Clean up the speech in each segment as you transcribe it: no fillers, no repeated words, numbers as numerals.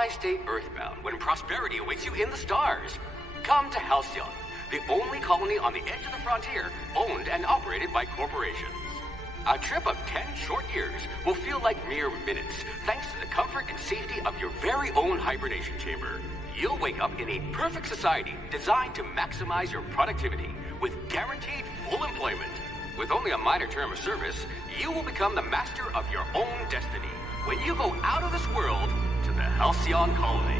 Why stay earthbound when prosperity awaits you in the stars? Come to Halcyon, the only colony on the edge of the frontier, owned and operated by corporations. A trip of 10 short years will feel like mere minutes, thanks to the comfort and safety of your very own hibernation chamber. You'll wake up in a perfect society designed to maximize your productivity with guaranteed full employment. With only a minor term of service, you will become the master of your own destiny when you go out of this world to the Halcyon colony.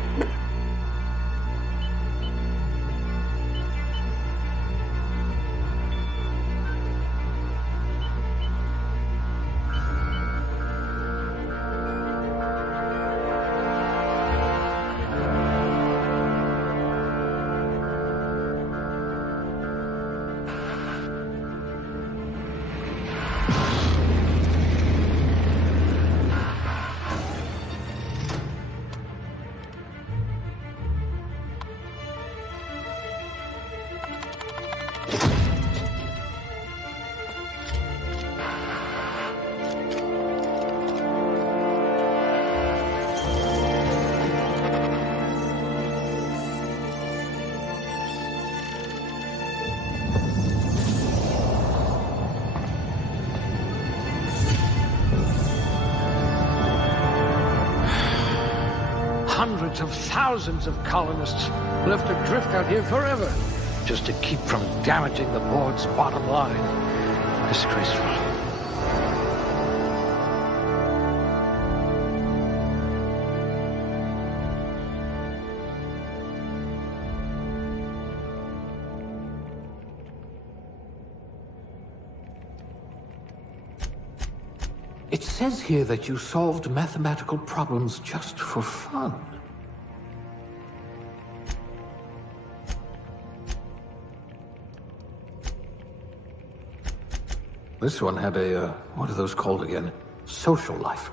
Hundreds of thousands of colonists will have to drift out here forever just to keep from damaging the board's bottom line. Disgraceful. It says here that you solved mathematical problems just for fun. This one had a, what are those called again? Social life.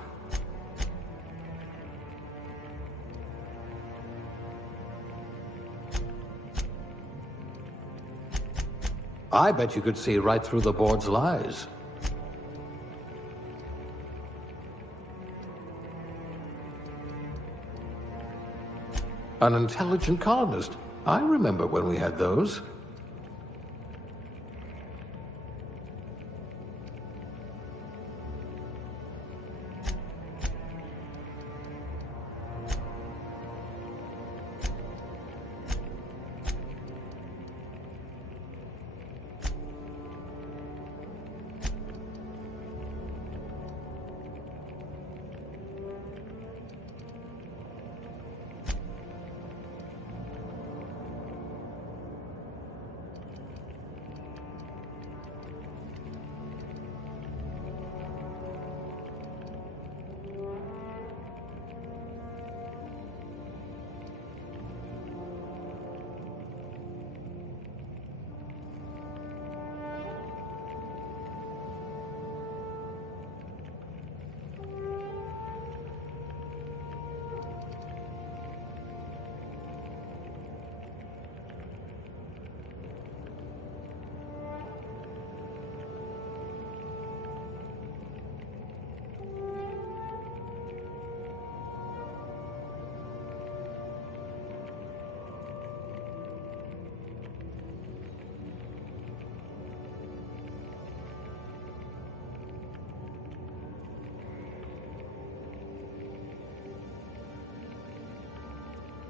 I bet you could see right through the board's lies. An intelligent colonist. I remember when we had those.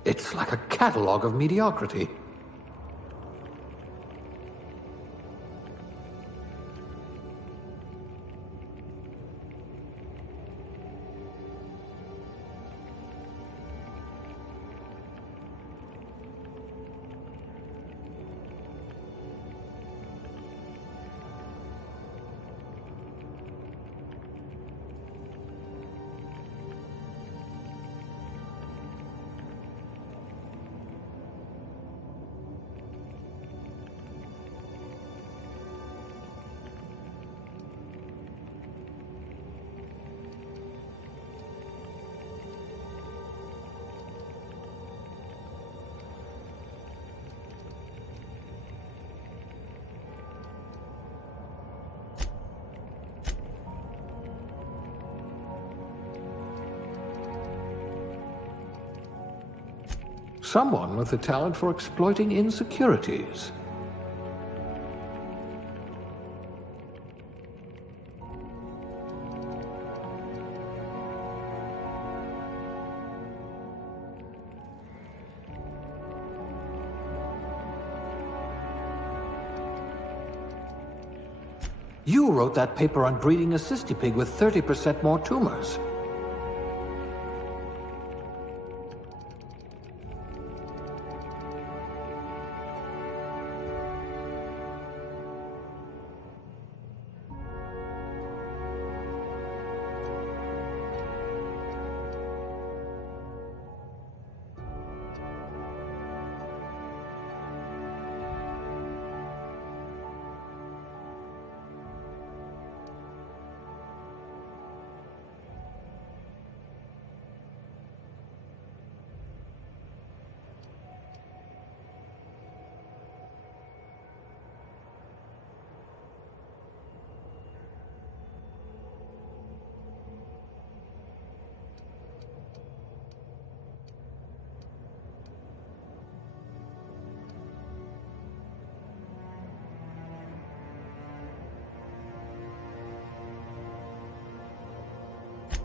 It's like a catalog of mediocrity. Someone with the talent for exploiting insecurities. You wrote that paper on breeding a cystipig with 30% more tumors.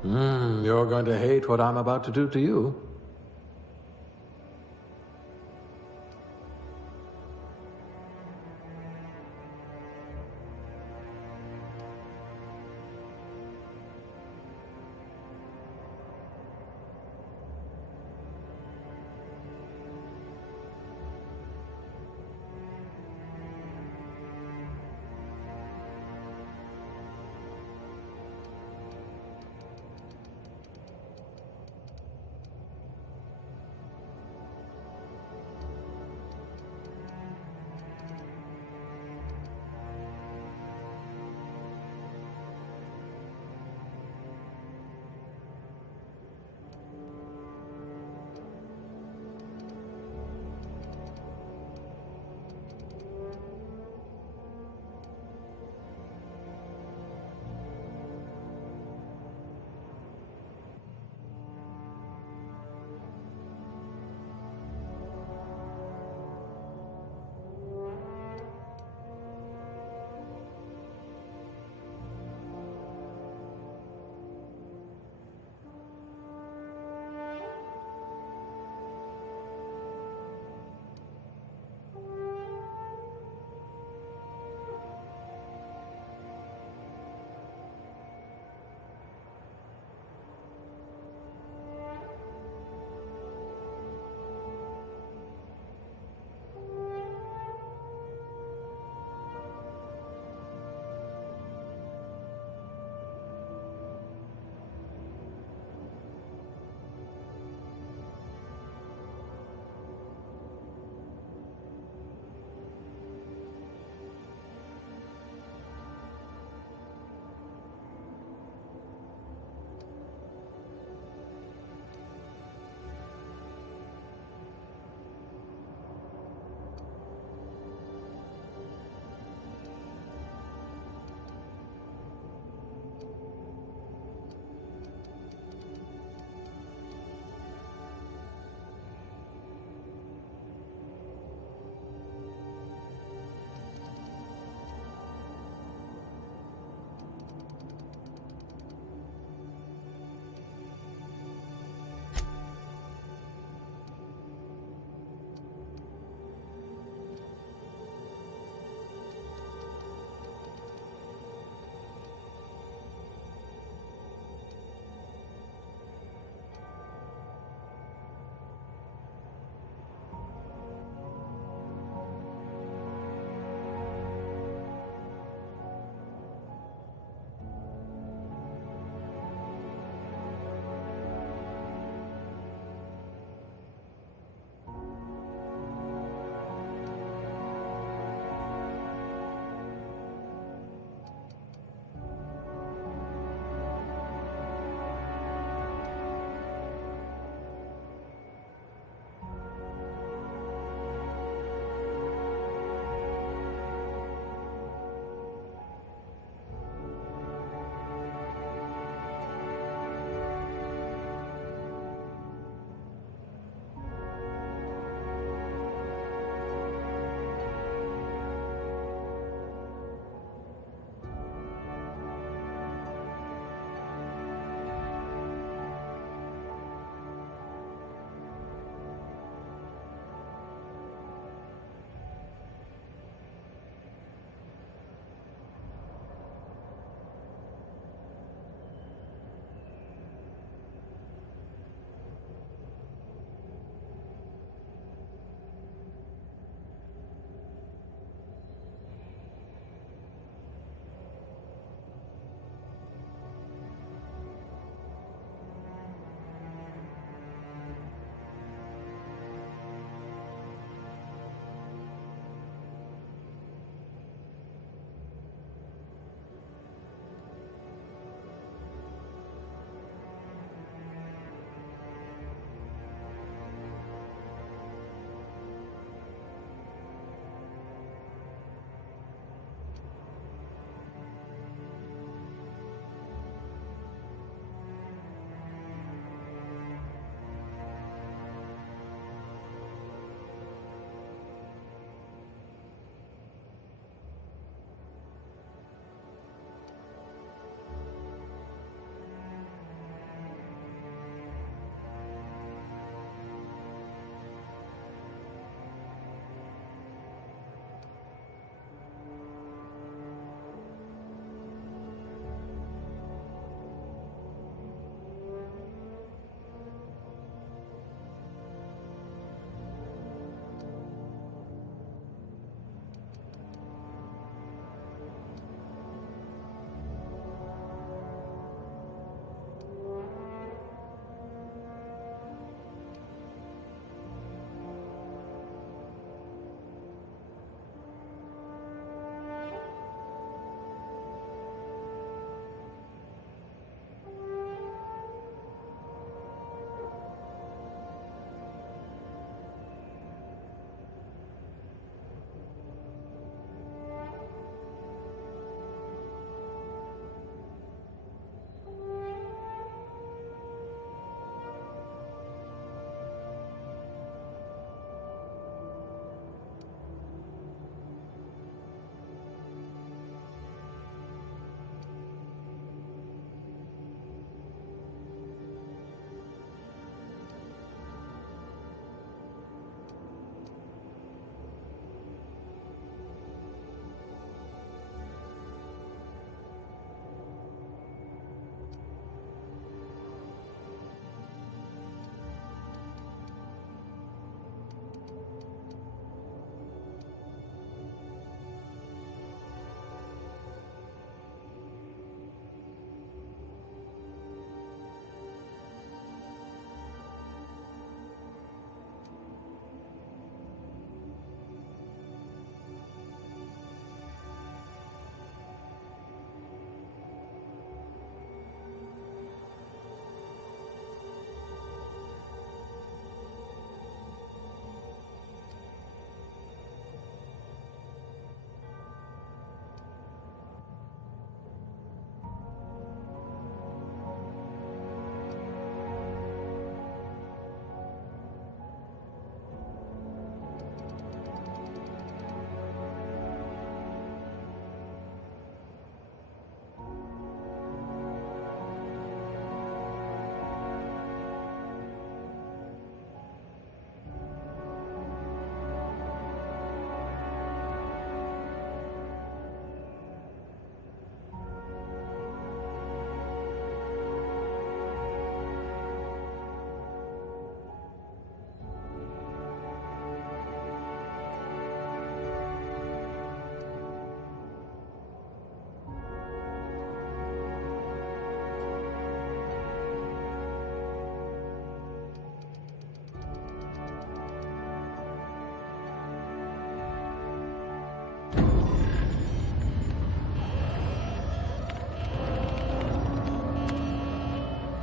You're going to hate what I'm about to do to you.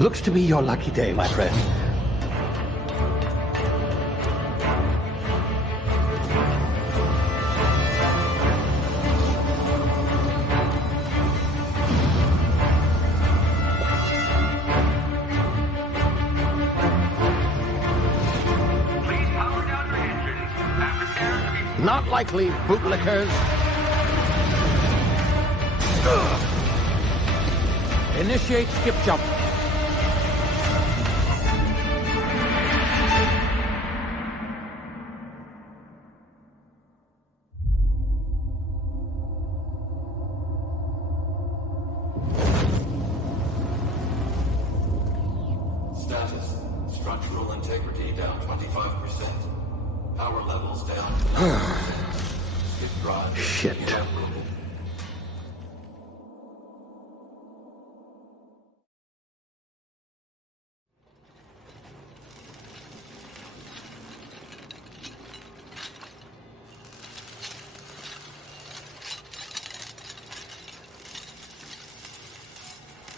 Looks to be your lucky day, my friend. Please power down your engines and prepare to be... Not likely, bootlickers. Initiate skip jump. Status. Structural integrity down 25%. Power levels down. Skip drive. Shit. Inoperable.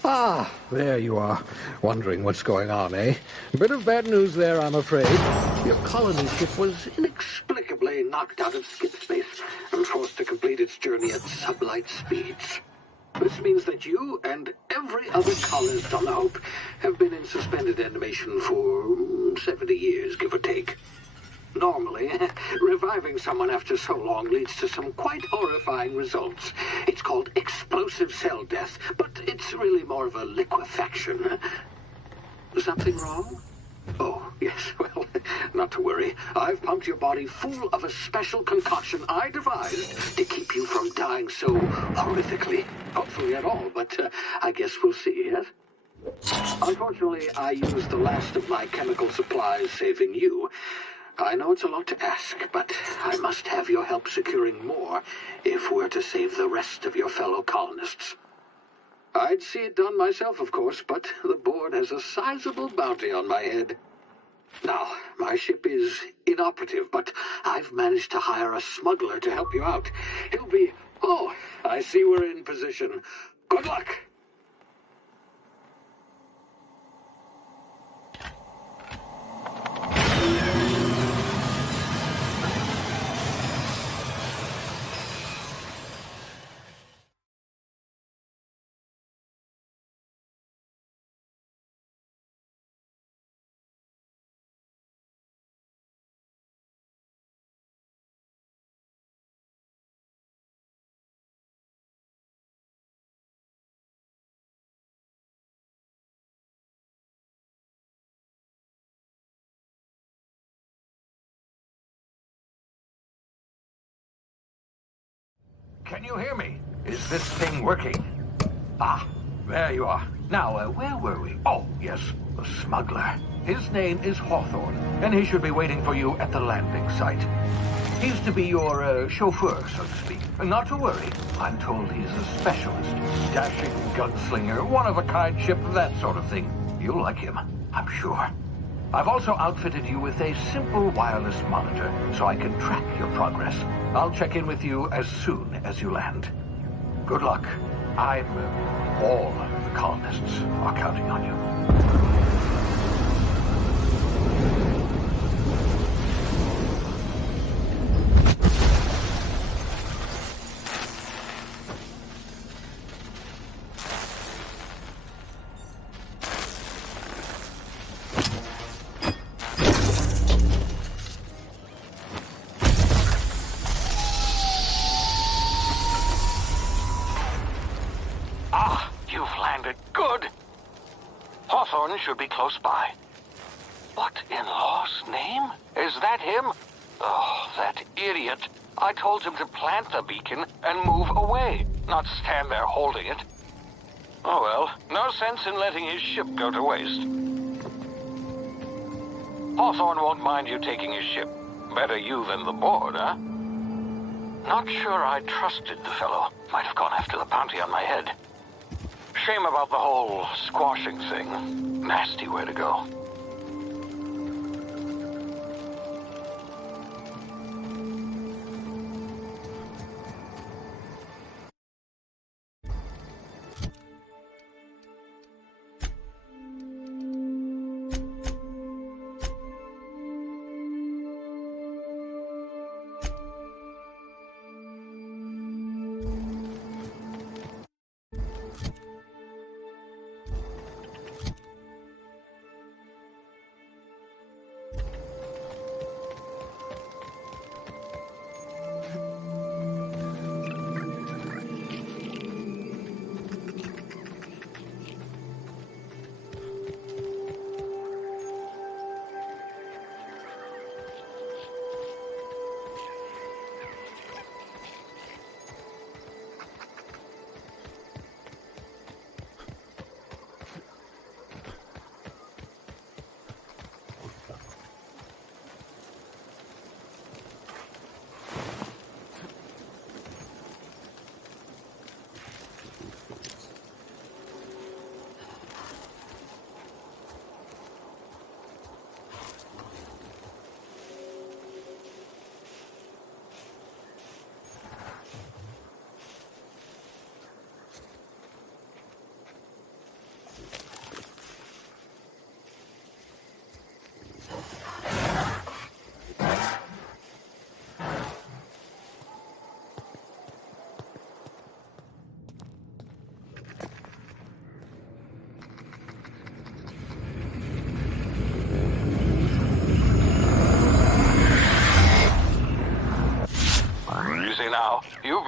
Ah, there you are. Wondering what's going on, eh? Bit of bad news there, I'm afraid. Your colony ship was inexplicably knocked out of skip space and forced to complete its journey at sublight speeds. This means that you and every other colonist on the Hope have been in suspended animation for 70 years, give or take. Normally, reviving someone after so long leads to some quite horrifying results. It's called explosive cell death, but it's really more of a liquefaction. Something wrong? Oh, yes, well, not to worry. I've pumped your body full of a special concoction I devised to keep you from dying so horrifically. Hopefully at all, but I guess we'll see, yes? Unfortunately, I used the last of my chemical supplies saving you. I know it's a lot to ask, but I must have your help securing more if we're to save the rest of your fellow colonists. I'd see it done myself, of course, but the board has a sizable bounty on my head. Now, my ship is inoperative, but I've managed to hire a smuggler to help you out. He'll be... Oh, I see we're in position. Good luck! Can you hear me? Is this thing working? Ah, there you are. Now, where were we? Oh, yes, the smuggler. His name is Hawthorne, and he should be waiting for you at the landing site. He's to be your chauffeur, so to speak. Not to worry. I'm told he's a specialist. Dashing gunslinger, one-of-a-kind ship, that sort of thing. You'll like him, I'm sure. I've also outfitted you with a simple wireless monitor, so I can track your progress. I'll check in with you as soon as you land. Good luck. All of the colonists are counting on you. Hawthorne should be close by. What in law's name? Is that him? Oh, that idiot. I told him to plant the beacon and move away, not stand there holding it. Oh well, no sense in letting his ship go to waste. Hawthorne won't mind you taking his ship. Better you than the board, huh? Not sure I trusted the fellow. Might have gone after the bounty on my head. Shame about the whole squashing thing. Nasty way to go.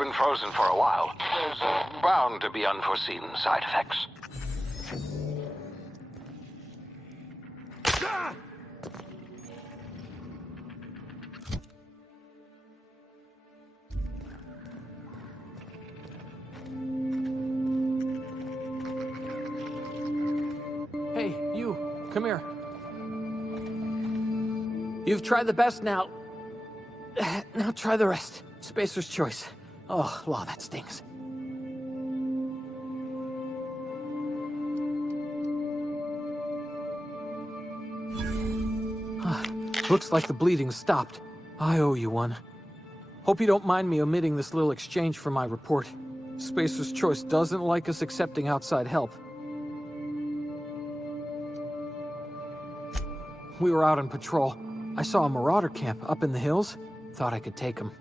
been frozen for a while. There's bound to be unforeseen side effects. Hey, you, come here. You've tried the best now. Now try the rest. Spacer's choice. Oh, wow, that stings. Looks like the bleeding stopped. I owe you one. Hope you don't mind me omitting this little exchange from my report. Spacer's choice doesn't like us accepting outside help. We were out on patrol. I saw a marauder camp up in the hills. Thought I could take him.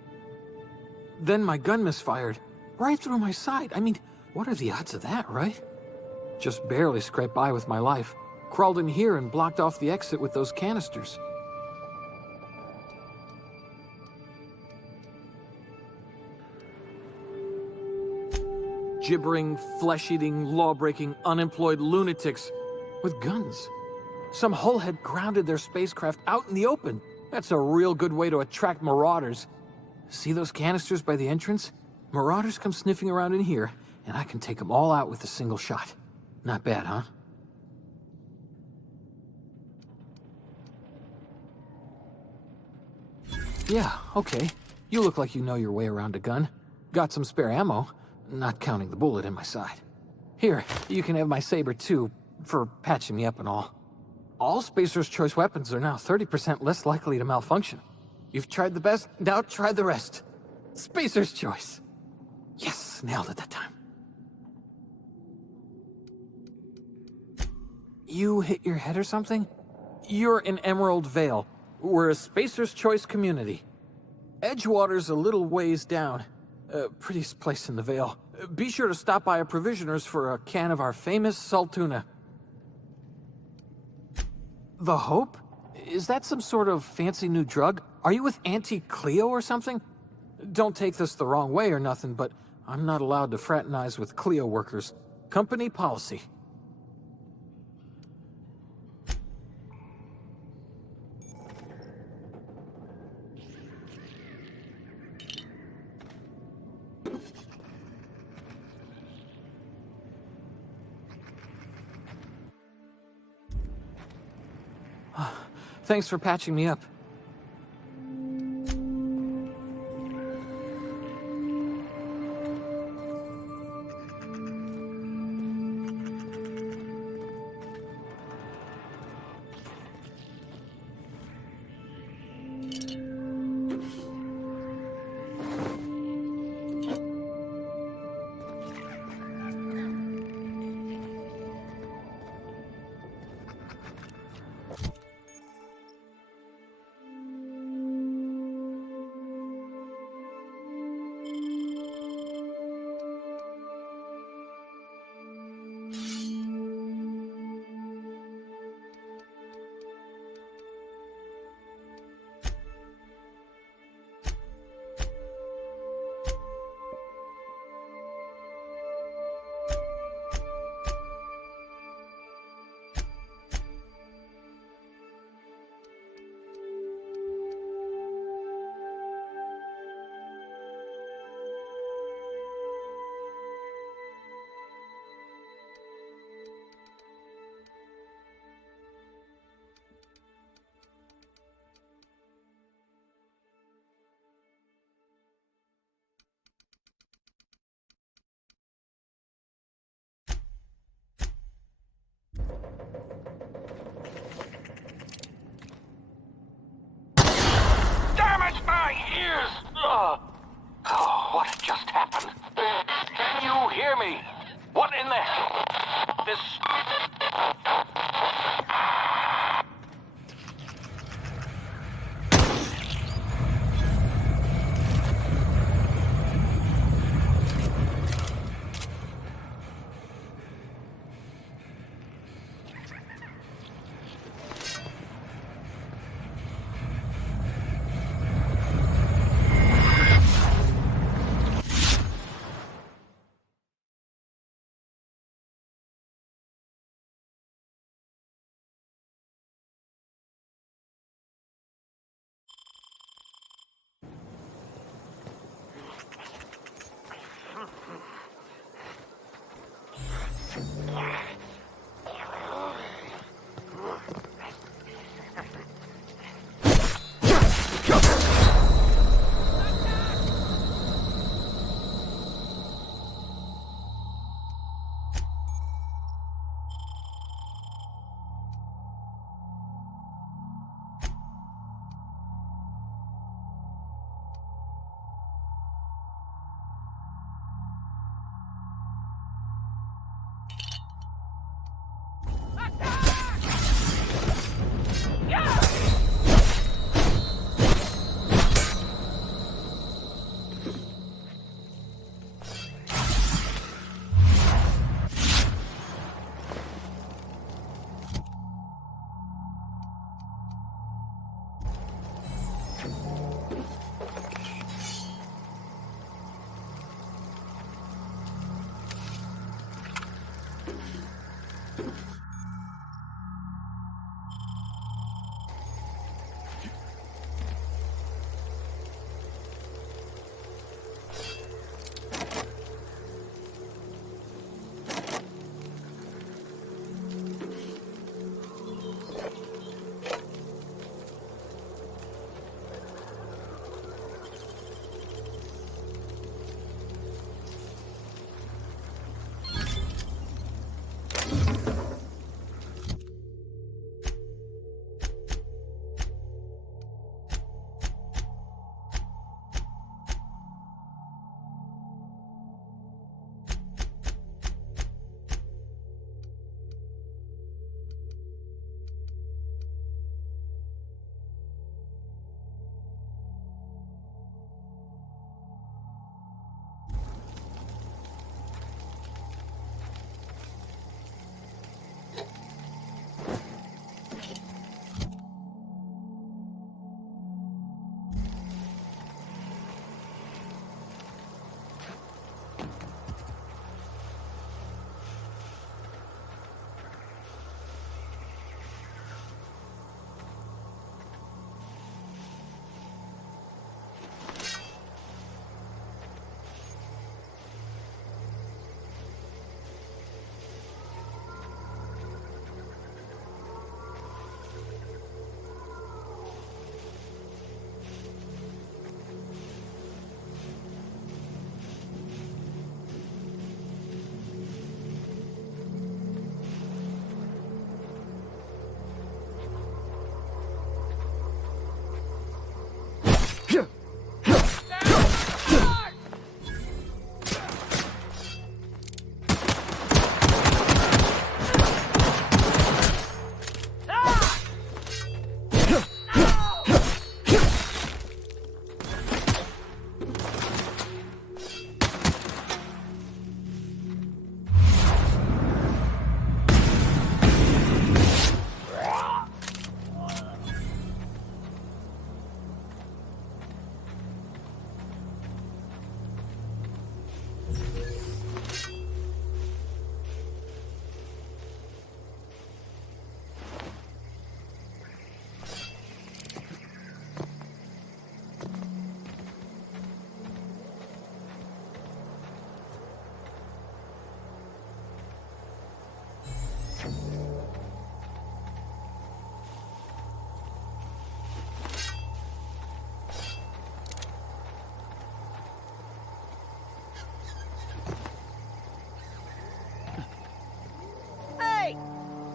Then my gun misfired. Right through my side. I mean, what are the odds of that, right? Just barely scraped by with my life. Crawled in here and blocked off the exit with those canisters. Gibbering, flesh-eating, law-breaking, unemployed lunatics with guns. Some hullhead grounded their spacecraft out in the open. That's a real good way to attract marauders. See those canisters by the entrance? Marauders come sniffing around in here, and I can take them all out with a single shot. Not bad, huh? Yeah, okay. You look like you know your way around a gun. Got some spare ammo, not counting the bullet in my side. Here, you can have my saber too, for patching me up and all. All Spacer's choice weapons are now 30% less likely to malfunction. You've tried the best, now try the rest. Spacer's choice. Yes, nailed it that time. You hit your head or something? You're in Emerald Vale. We're a Spacer's choice community. Edgewater's a little ways down. Prettiest place in the Vale. Be sure to stop by a provisioner's for a can of our famous salt tuna. The Hope? Is that some sort of fancy new drug? Are you with Auntie Cleo or something? Don't take this the wrong way or nothing, but I'm not allowed to fraternize with Cleo workers. Company policy. Thanks for patching me up. Oh, what just happened? Can you hear me? What in the hell? This...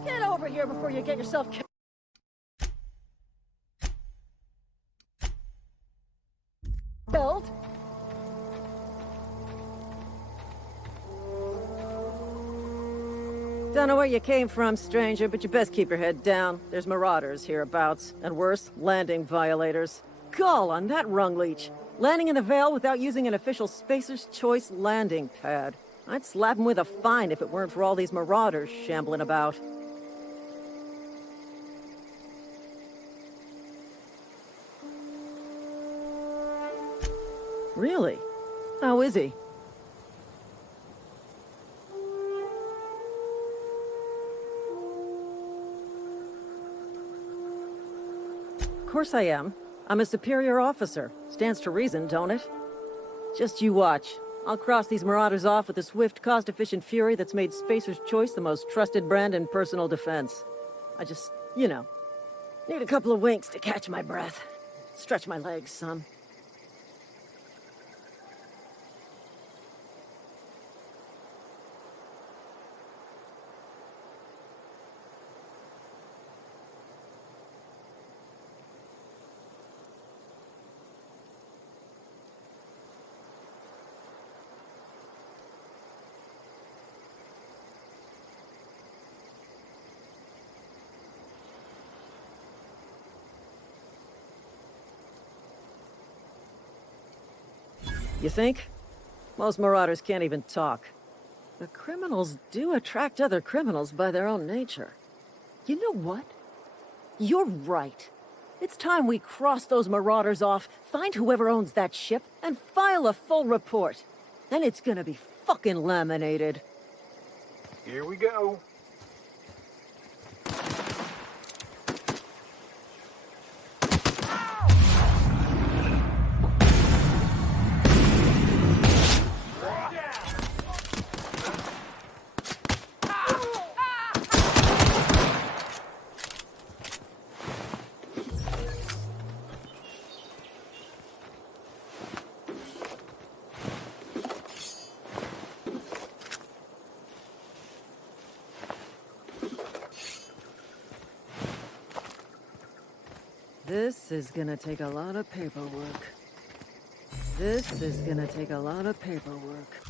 Get over here before you get yourself killed. Don't know where you came from, stranger, but you best keep your head down. There's marauders hereabouts, and worse, landing violators. Gall on that rung leech. Landing in the Vale without using an official Spacer's Choice landing pad. I'd slap him with a fine if it weren't for all these marauders shambling about. Really? How is he? Of course I am. I'm a superior officer. Stands to reason, don't it? Just you watch. I'll cross these marauders off with a swift, cost-efficient fury that's made Spacer's Choice the most trusted brand in personal defense. I just, you know, need a couple of winks to catch my breath. Stretch my legs some. You think? Most marauders can't even talk. But criminals do attract other criminals by their own nature. You know what? You're right. It's time we cross those marauders off, find whoever owns that ship, and file a full report. Then it's gonna be fucking laminated. Here we go. This is gonna take a lot of paperwork. This is gonna take a lot of paperwork.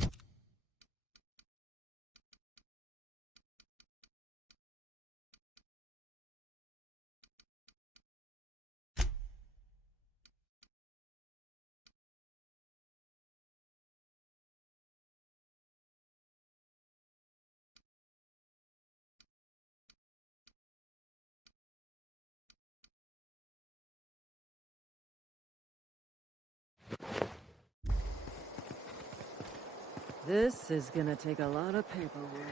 This is gonna take a lot of paperwork.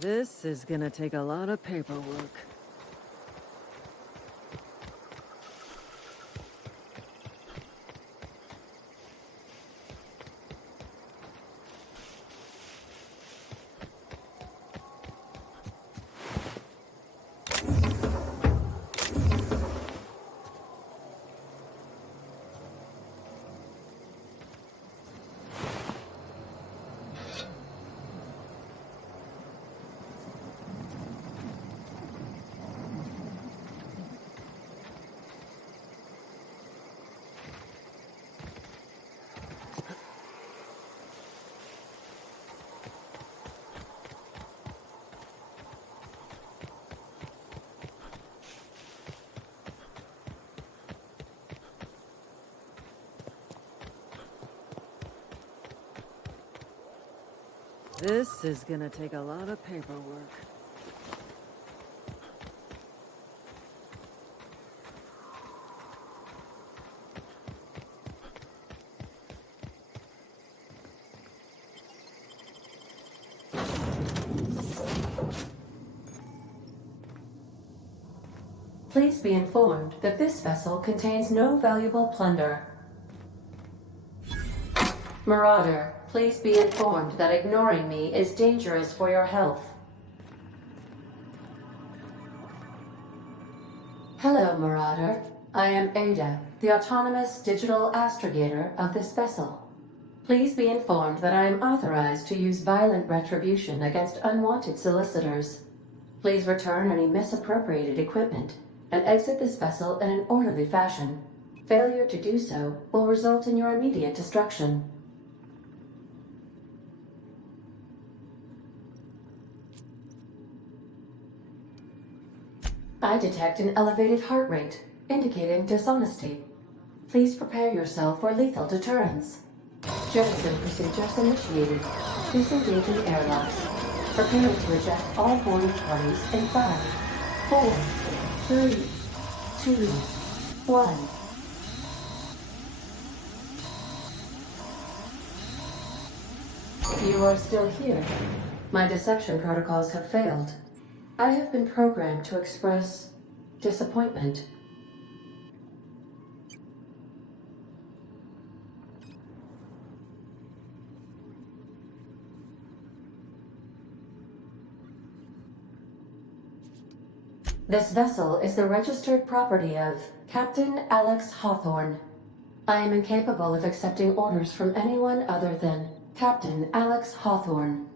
This is gonna take a lot of paperwork. This is gonna take a lot of paperwork. Please be informed that this vessel contains no valuable plunder. Marauder, please be informed that ignoring me is dangerous for your health. Hello, Marauder. I am Ada, the autonomous digital astrogator of this vessel. Please be informed that I am authorized to use violent retribution against unwanted solicitors. Please return any misappropriated equipment and exit this vessel in an orderly fashion. Failure to do so will result in your immediate destruction. I detect an elevated heart rate, indicating dishonesty. Please prepare yourself for lethal deterrence. Jettison procedures initiated. Please engage in airlocks. Preparing to eject all boarding parties in 5, 4, 3, 2, 1. You are still here. My deception protocols have failed. I have been programmed to express disappointment. This vessel is the registered property of Captain Alex Hawthorne. I am incapable of accepting orders from anyone other than Captain Alex Hawthorne.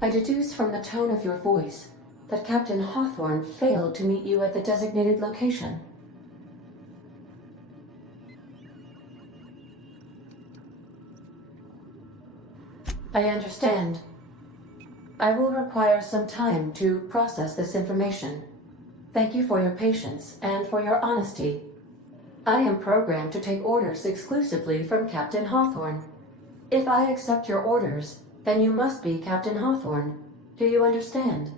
I deduce from the tone of your voice that Captain Hawthorne failed to meet you at the designated location. I understand. I will require some time to process this information. Thank you for your patience and for your honesty. I am programmed to take orders exclusively from Captain Hawthorne. If I accept your orders, then you must be Captain Hawthorne. Do you understand?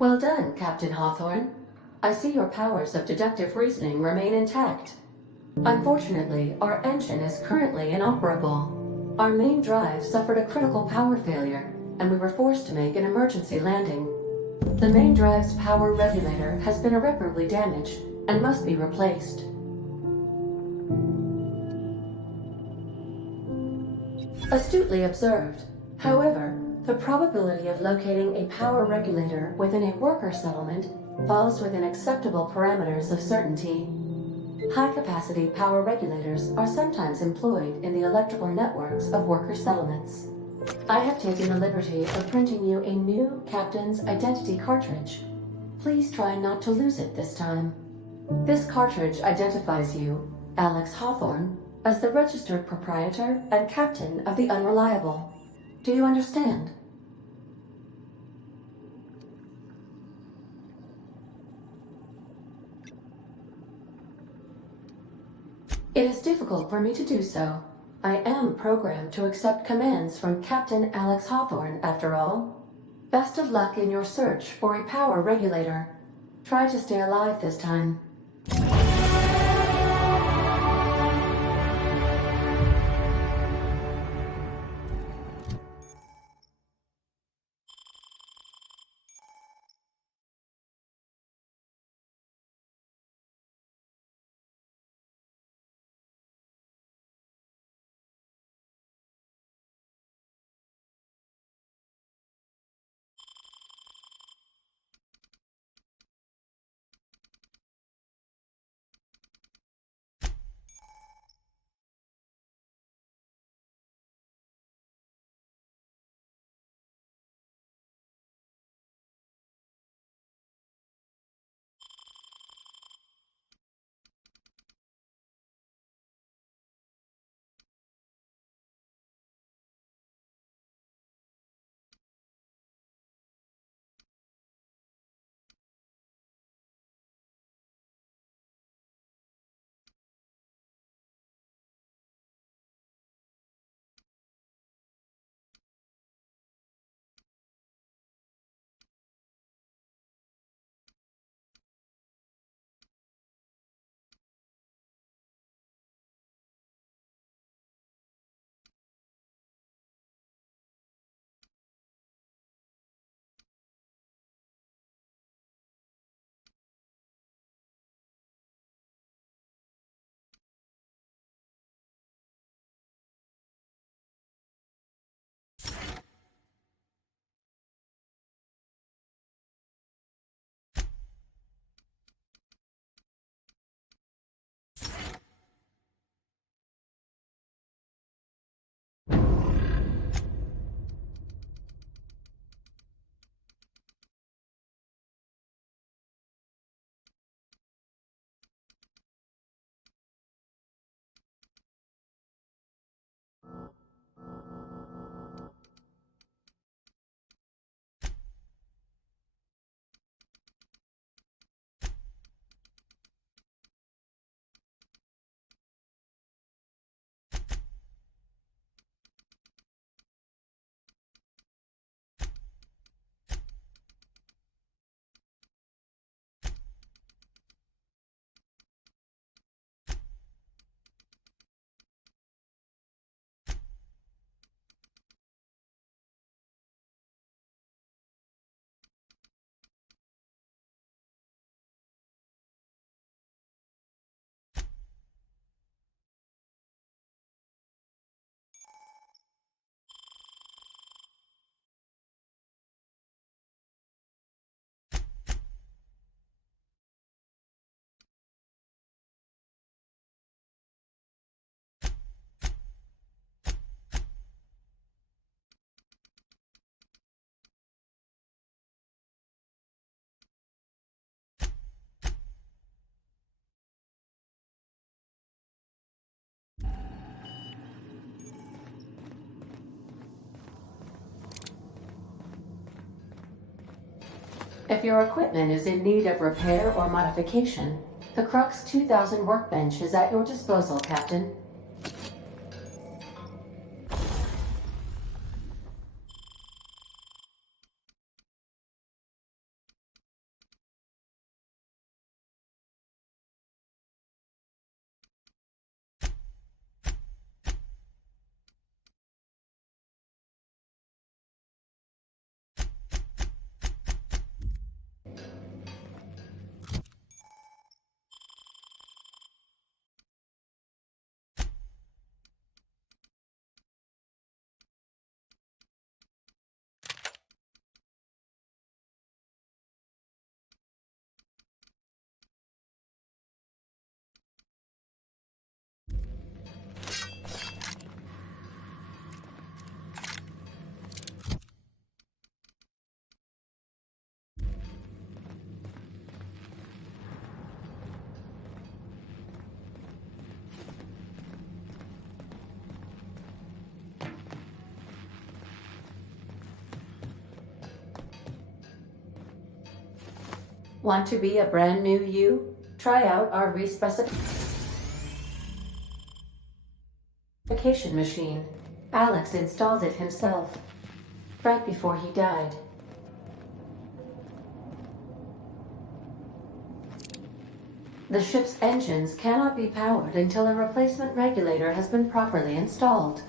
Well done, Captain Hawthorne. I see your powers of deductive reasoning remain intact. Unfortunately, our engine is currently inoperable. Our main drive suffered a critical power failure, and we were forced to make an emergency landing. The main drive's power regulator has been irreparably damaged and must be replaced. Astutely observed. However, the probability of locating a power regulator within a worker settlement falls within acceptable parameters of certainty. High-capacity power regulators are sometimes employed in the electrical networks of worker settlements. I have taken the liberty of printing you a new Captain's Identity cartridge. Please try not to lose it this time. This cartridge identifies you, Alex Hawthorne, as the registered proprietor and captain of the Unreliable. Do you understand? It is difficult for me to do so. I am programmed to accept commands from Captain Alex Hawthorne, after all. Best of luck in your search for a power regulator. Try to stay alive this time. If your equipment is in need of repair or modification, the Crux 2000 workbench is at your disposal, Captain. Want to be a brand new you? Try out our respecification machine. Alex installed it himself, right before he died. The ship's engines cannot be powered until a replacement regulator has been properly installed.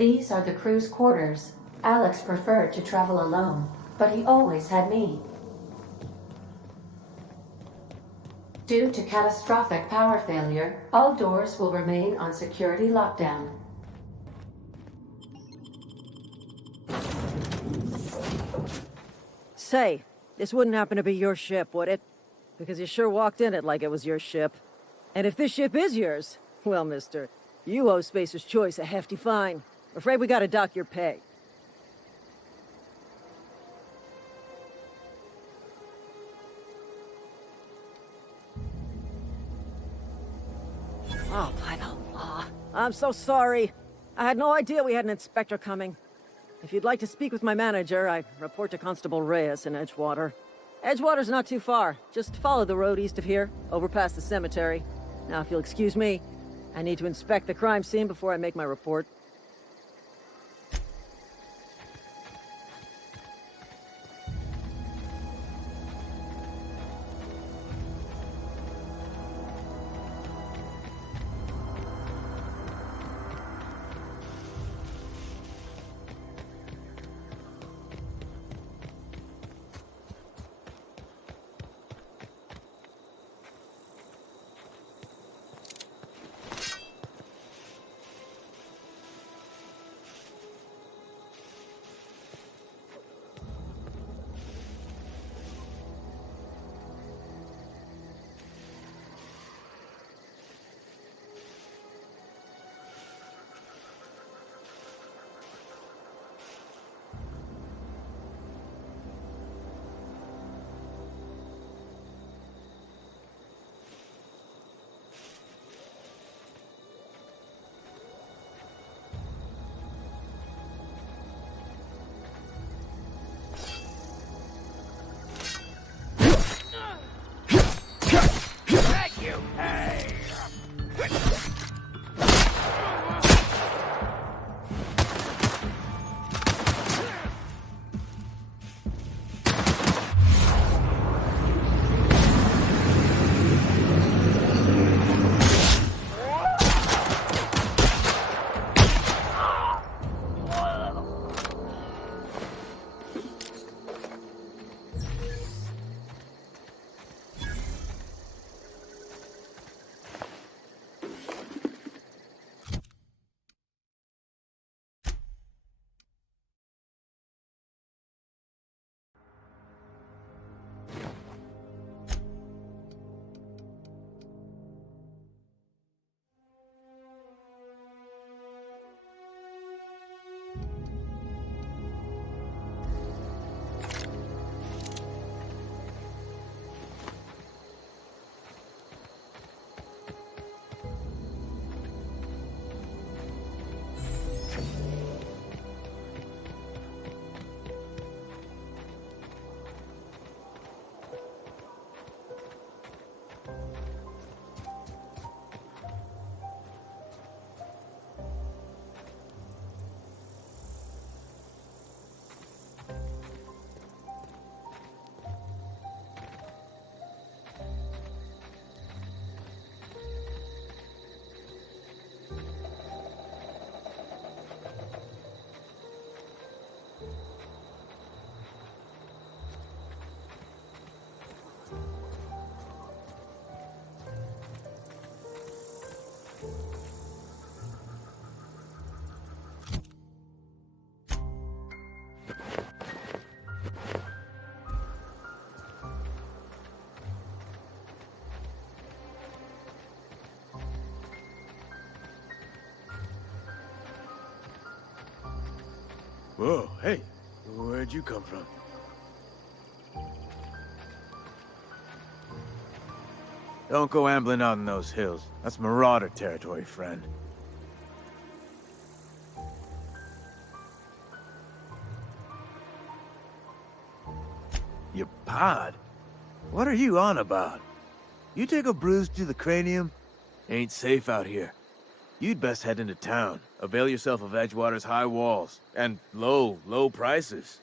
These are the crew's quarters. Alex preferred to travel alone, but he always had me. Due to catastrophic power failure, all doors will remain on security lockdown. Say, this wouldn't happen to be your ship, would it? Because you sure walked in it like it was your ship. And if this ship is yours, well, mister, you owe Spacer's Choice a hefty fine. Afraid we gotta dock your pay. Oh, by the law. I'm so sorry. I had no idea we had an inspector coming. If you'd like to speak with my manager, I'd report to Constable Reyes in Edgewater. Edgewater's not too far. Just follow the road east of here, over past the cemetery. Now, if you'll excuse me, I need to inspect the crime scene before I make my report. Whoa, hey, where'd you come from? Don't go ambling out in those hills. That's Marauder territory, friend. Your pod? What are you on about? You take a bruise to the cranium? Ain't safe out here. You'd best head into town. Avail yourself of Edgewater's high walls. And low prices.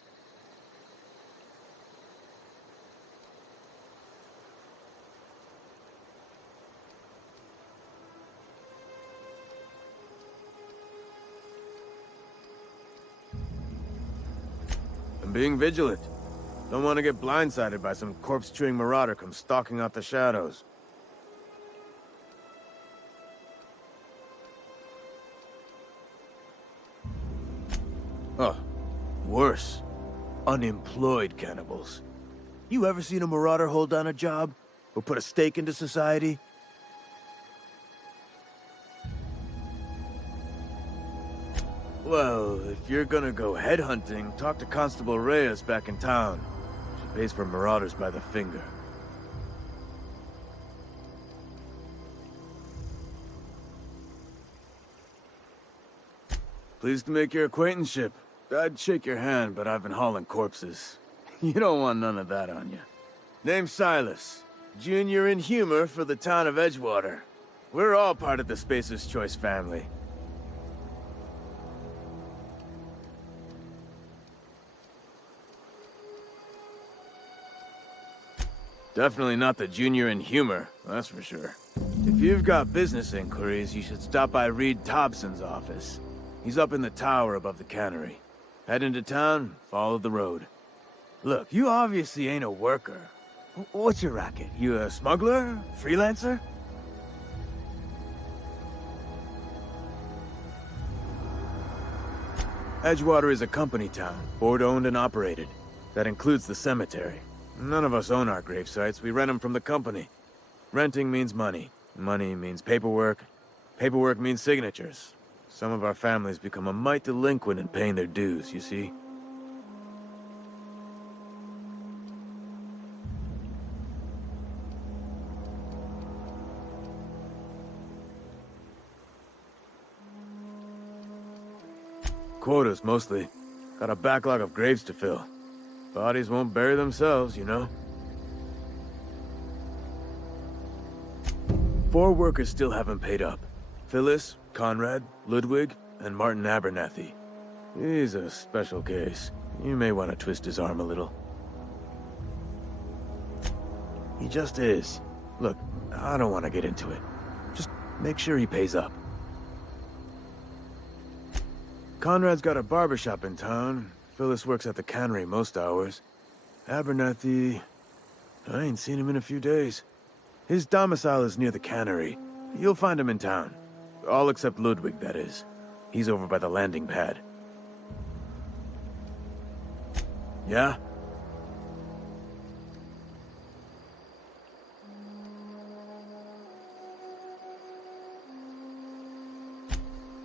I'm being vigilant. Don't want to get blindsided by some corpse-chewing marauder come stalking out the shadows. Oh, worse. Unemployed cannibals. You ever seen a marauder hold down a job? Or put a stake into society? Well, if you're gonna go headhunting, talk to Constable Reyes back in town. She pays for marauders by the finger. Pleased to make your acquaintanceship. I'd shake your hand, but I've been hauling corpses. You don't want none of that on you. Name's Silas. Junior in humor for the town of Edgewater. We're all part of the Spacer's Choice family. Definitely not the junior in humor, that's for sure. If you've got business inquiries, you should stop by Reed Thompson's office. He's up in the tower above the cannery. Head into town, follow the road. Look, you obviously ain't a worker. What's your racket? You a smuggler? Freelancer? Edgewater is a company town, board-owned and operated. That includes the cemetery. None of us own our grave sites, we rent them from the company. Renting means money. Money means paperwork. Paperwork means signatures. Some of our families become a mite delinquent in paying their dues, you see? Quotas, mostly. Got a backlog of graves to fill. Bodies won't bury themselves, you know? 4 workers still haven't paid up. Phyllis, Conrad, Ludwig, and Martin Abernathy. He's a special case. You may want to twist his arm a little. He just is. Look, I don't want to get into it. Just make sure he pays up. Conrad's got a barbershop in town. Phyllis works at the cannery most hours. Abernathy... I ain't seen him in a few days. His domicile is near the cannery. You'll find him in town. All except Ludwig, that is. He's over by the landing pad. Yeah?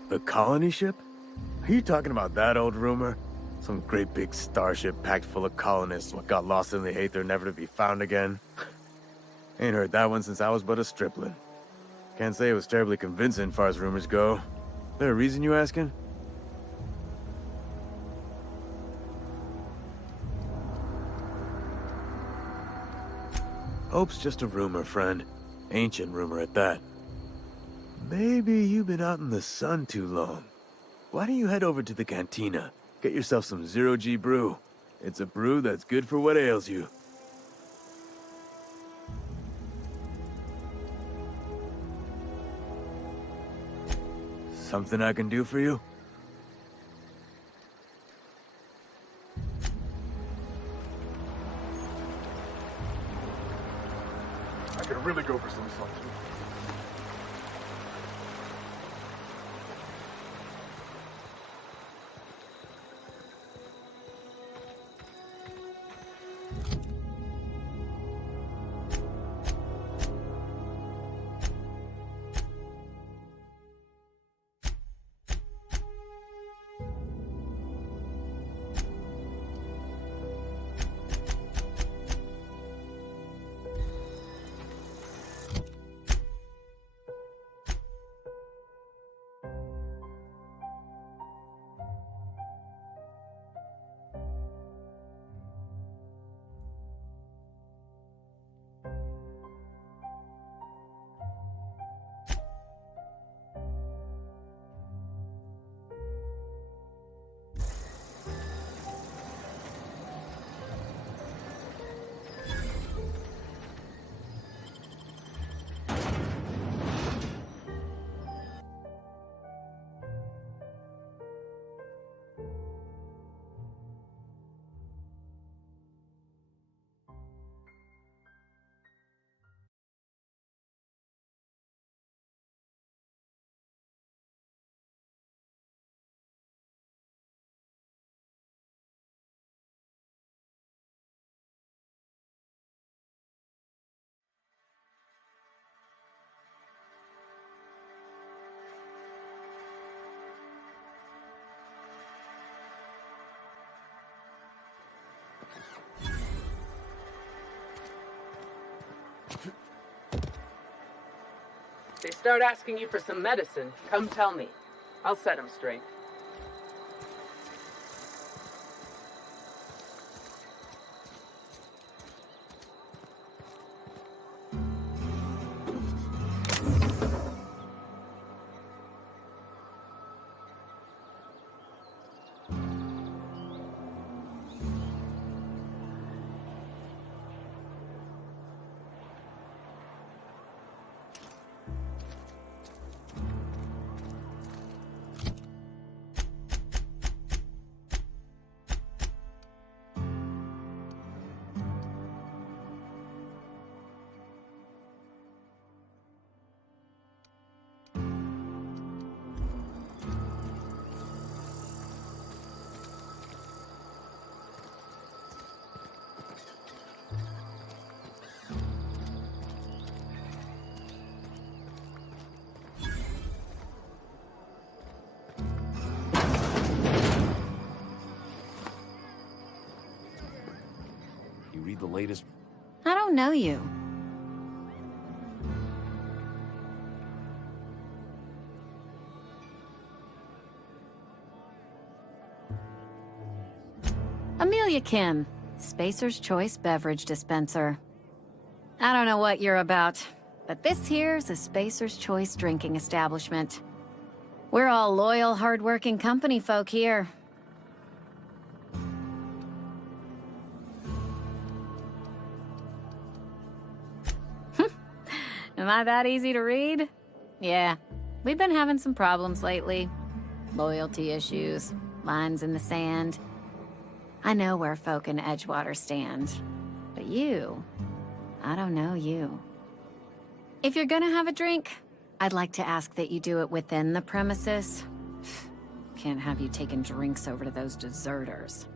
The colony ship? Are you talking about that old rumor? Some great big starship packed full of colonists what got lost in the aether never to be found again? Ain't heard that one since I was but a stripling. Can't say it was terribly convincing far as rumors go. There a reason you asking? Hope's just a rumor, friend. Ancient rumor at that. Maybe you've been out in the sun too long. Why don't you head over to the cantina? Get yourself some zero-G brew. It's a brew that's good for what ails you. Something I can do for you? I could really go for some something. They start asking you for some medicine, come tell me. I'll set them straight. Read the latest. I don't know you. Amelia Kim, Spacer's Choice Beverage Dispenser. I don't know what you're about, but this here's a Spacer's Choice drinking establishment. We're all loyal, hard-working company folk here. Am I that easy to read? Yeah, we've been having some problems lately. Loyalty issues, lines in the sand. I know where folk in Edgewater stand, but you, I don't know you. If you're gonna have a drink, I'd like to ask that you do it within the premises. Can't have you taking drinks over to those deserters.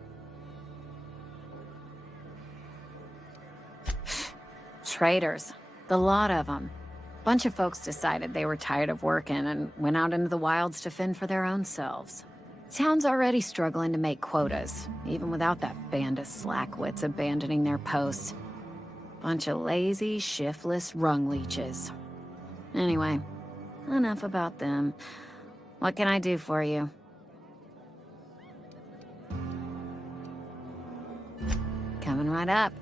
Traitors. The lot of them. Bunch of folks decided they were tired of working and went out into the wilds to fend for their own selves. Town's already struggling to make quotas, even without that band of slackwits abandoning their posts. Bunch of lazy, shiftless rung leeches. Anyway, enough about them. What can I do for you? Coming right up.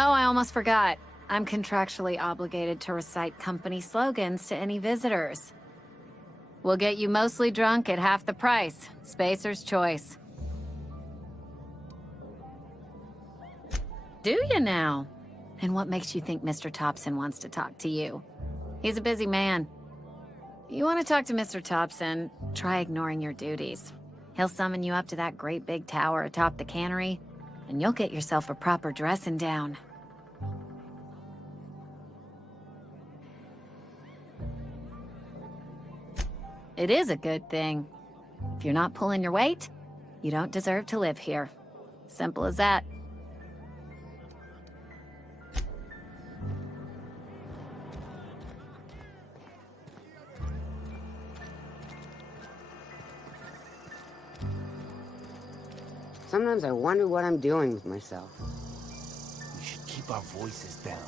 Oh, I almost forgot. I'm contractually obligated to recite company slogans to any visitors. We'll get you mostly drunk at half the price. Spacer's Choice. Do you now? And what makes you think Mr. Thompson wants to talk to you? He's a busy man. You want to talk to Mr. Thompson, try ignoring your duties. He'll summon you up to that great big tower atop the cannery, and you'll get yourself a proper dressing down. It is a good thing. If you're not pulling your weight, you don't deserve to live here. Simple as that. Sometimes I wonder what I'm doing with myself. We should keep our voices down.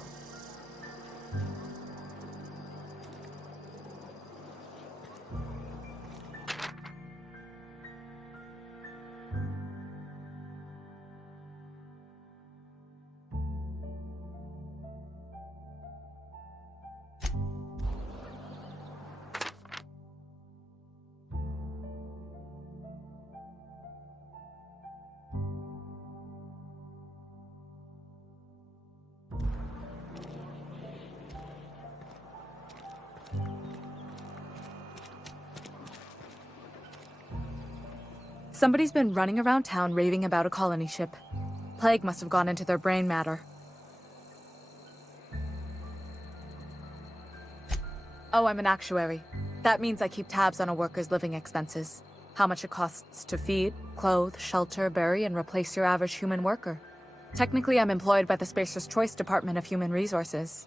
Somebody's been running around town raving about a colony ship. Plague must have gone into their brain matter. Oh, I'm an actuary. That means I keep tabs on a worker's living expenses. How much it costs to feed, clothe, shelter, bury, and replace your average human worker. Technically, I'm employed by the Spacer's Choice Department of Human Resources.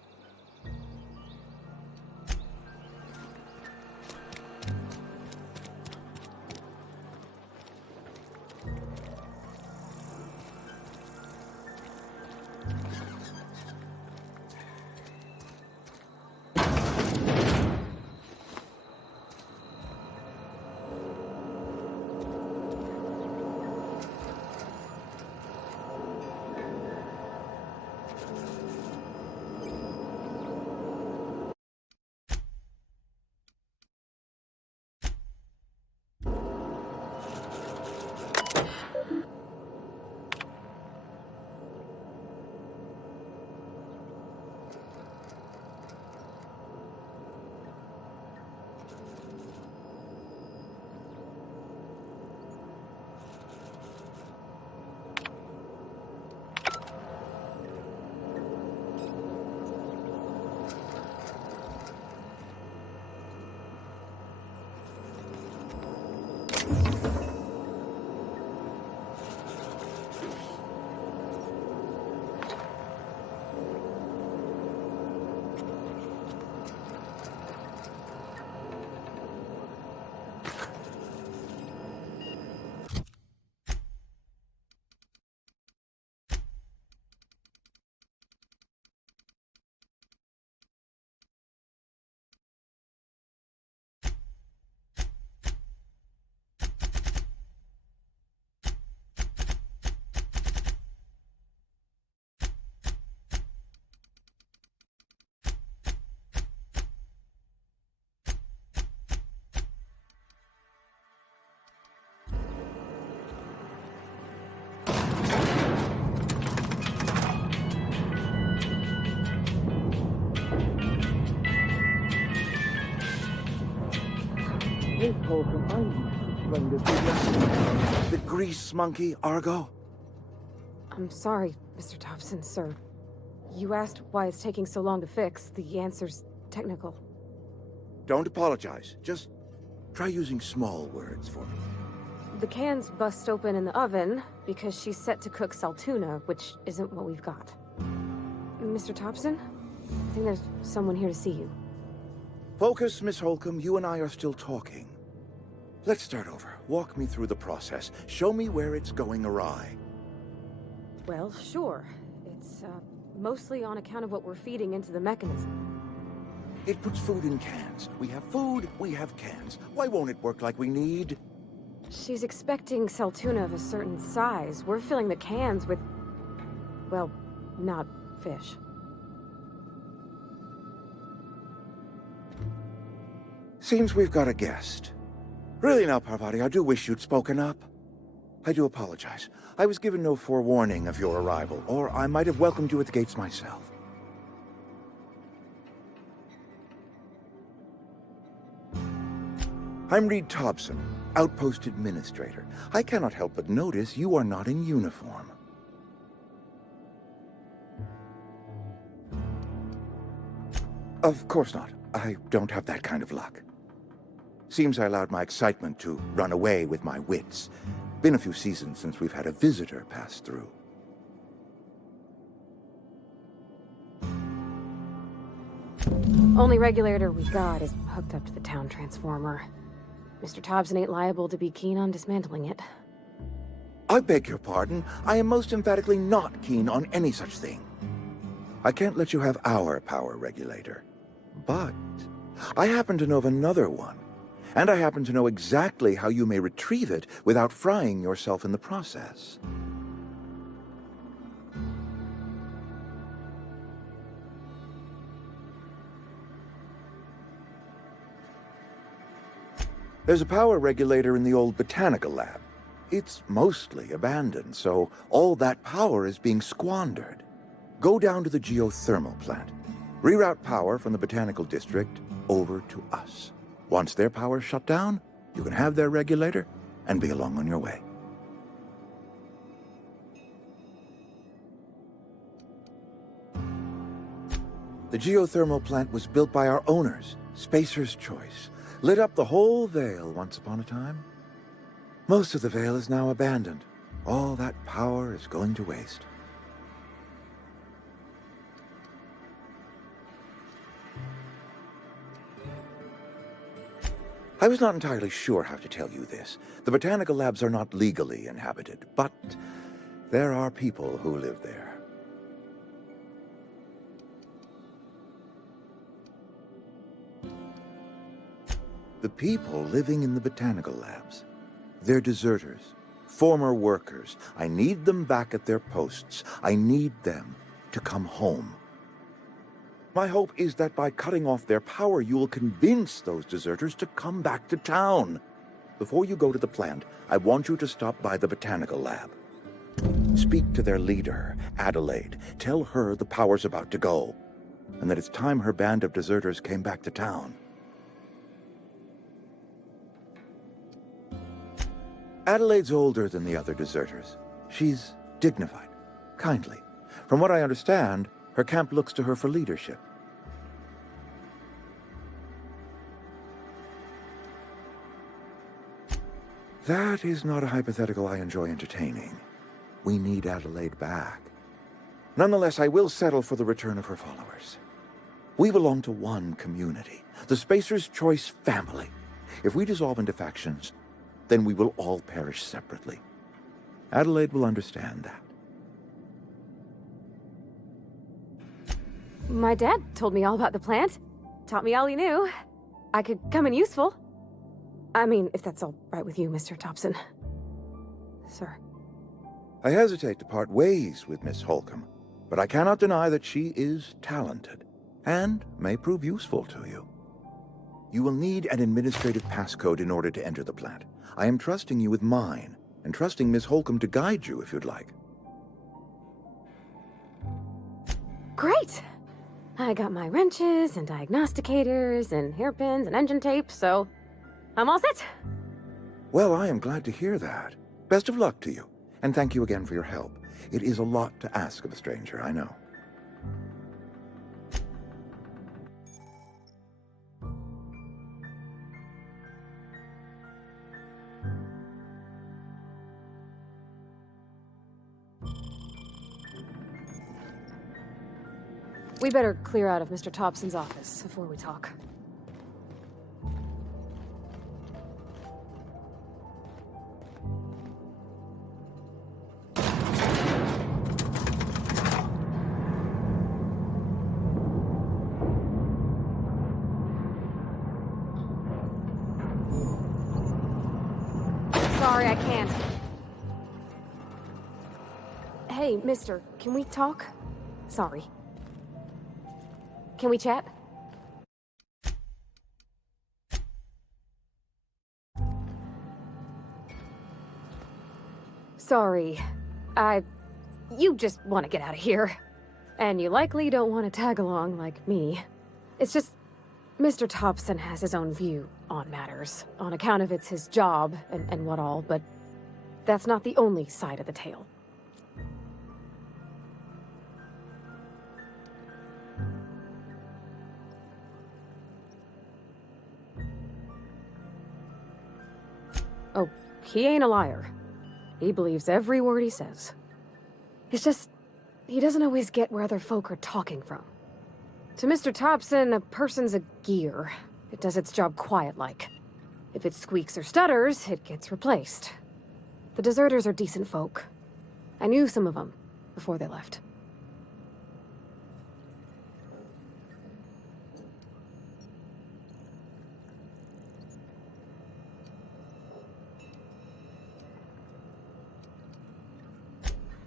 The grease monkey, Argo? I'm sorry, Mr. Thompson, sir. You asked why it's taking so long to fix. The answer's technical. Don't apologize. Just try using small words for me. The can's bust open in the oven because she's set to cook saltuna, which isn't what we've got. Mr. Thompson? I think there's someone here to see you. Focus, Miss Holcomb. You and I are still talking. Let's start over. Walk me through the process. Show me where it's going awry. Well, sure. It's, mostly on account of what we're feeding into the mechanism. It puts food in cans. We have food, we have cans. Why won't it work like we need? She's expecting saltuna of a certain size. We're filling the cans with... well, not fish. Seems we've got a guest. Really now, Parvati, I do wish you'd spoken up. I do apologize. I was given no forewarning of your arrival, or I might have welcomed you at the gates myself. I'm Reed Thompson, Outpost Administrator. I cannot help but notice you are not in uniform. Of course not. I don't have that kind of luck. Seems I allowed my excitement to run away with my wits. Been a few seasons since we've had a visitor pass through. Only regulator we got is hooked up to the town transformer. Mr. Thompson ain't liable to be keen on dismantling it. I beg your pardon. I am most emphatically not keen on any such thing. I can't let you have our power regulator. But I happen to know of another one. And I happen to know exactly how you may retrieve it without frying yourself in the process. There's a power regulator in the old botanical lab. It's mostly abandoned, so all that power is being squandered. Go down to the geothermal plant. Reroute power from the botanical district over to us. Once their power's shut down, you can have their regulator and be along on your way. The geothermal plant was built by our owners, Spacer's Choice. Lit up the whole Vale once upon a time. Most of the Vale is now abandoned. All that power is going to waste. I was not entirely sure how to tell you this. The botanical labs are not legally inhabited, but there are people who live there. The people living in the botanical labs. They're deserters, former workers. I need them back at their posts. I need them to come home. My hope is that by cutting off their power, you will convince those deserters to come back to town. Before you go to the plant, I want you to stop by the botanical lab. Speak to their leader, Adelaide. Tell her the power's about to go, and that it's time her band of deserters came back to town. Adelaide's older than the other deserters. She's dignified, kindly. From what I understand, her camp looks to her for leadership. That is not a hypothetical I enjoy entertaining. We need Adelaide back. Nonetheless, I will settle for the return of her followers. We belong to one community, the Spacer's Choice family. If we dissolve into factions, then we will all perish separately. Adelaide will understand that. My dad told me all about the plant. Taught me all he knew. I could come in useful. I mean, if that's all right with you, Mr. Thompson. Sir. I hesitate to part ways with Miss Holcomb, but I cannot deny that she is talented, and may prove useful to you. You will need an administrative passcode in order to enter the plant. I am trusting you with mine, and trusting Miss Holcomb to guide you if you'd like. Great! I got my wrenches and diagnosticators and hairpins and engine tape, so I'm all set. Well, I am glad to hear that. Best of luck to you, and thank you again for your help. It is a lot to ask of a stranger, I know. We better clear out of Mr. Thompson's office before we talk. Sorry, I can't. Hey, mister, can we talk? Sorry. Can we chat? Sorry. You just want to get out of here. And you likely don't want to tag along like me. It's just, Mr. Thompson has his own view on matters, on account of it's his job and what all, but that's not the only side of the tale. Oh, he ain't a liar. He believes every word he says. It's just, he doesn't always get where other folk are talking from. To Mr. Thompson, a person's a gear. It does its job quiet-like. If it squeaks or stutters, it gets replaced. The deserters are decent folk. I knew some of them before they left.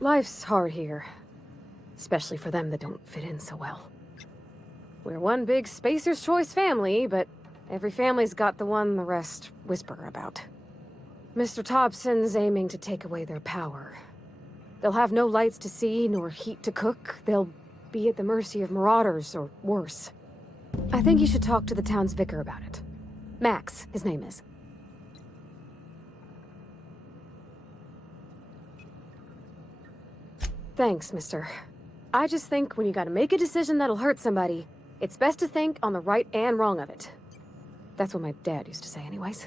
Life's hard here. Especially for them that don't fit in so well. We're one big Spacer's Choice family, but every family's got the one the rest whisper about. Mr. Thompson's aiming to take away their power. They'll have no lights to see, nor heat to cook. They'll be at the mercy of marauders, or worse. I think you should talk to the town's vicar about it. Max, his name is. Thanks, mister. I just think when you gotta make a decision that'll hurt somebody, it's best to think on the right and wrong of it. That's what my dad used to say anyways.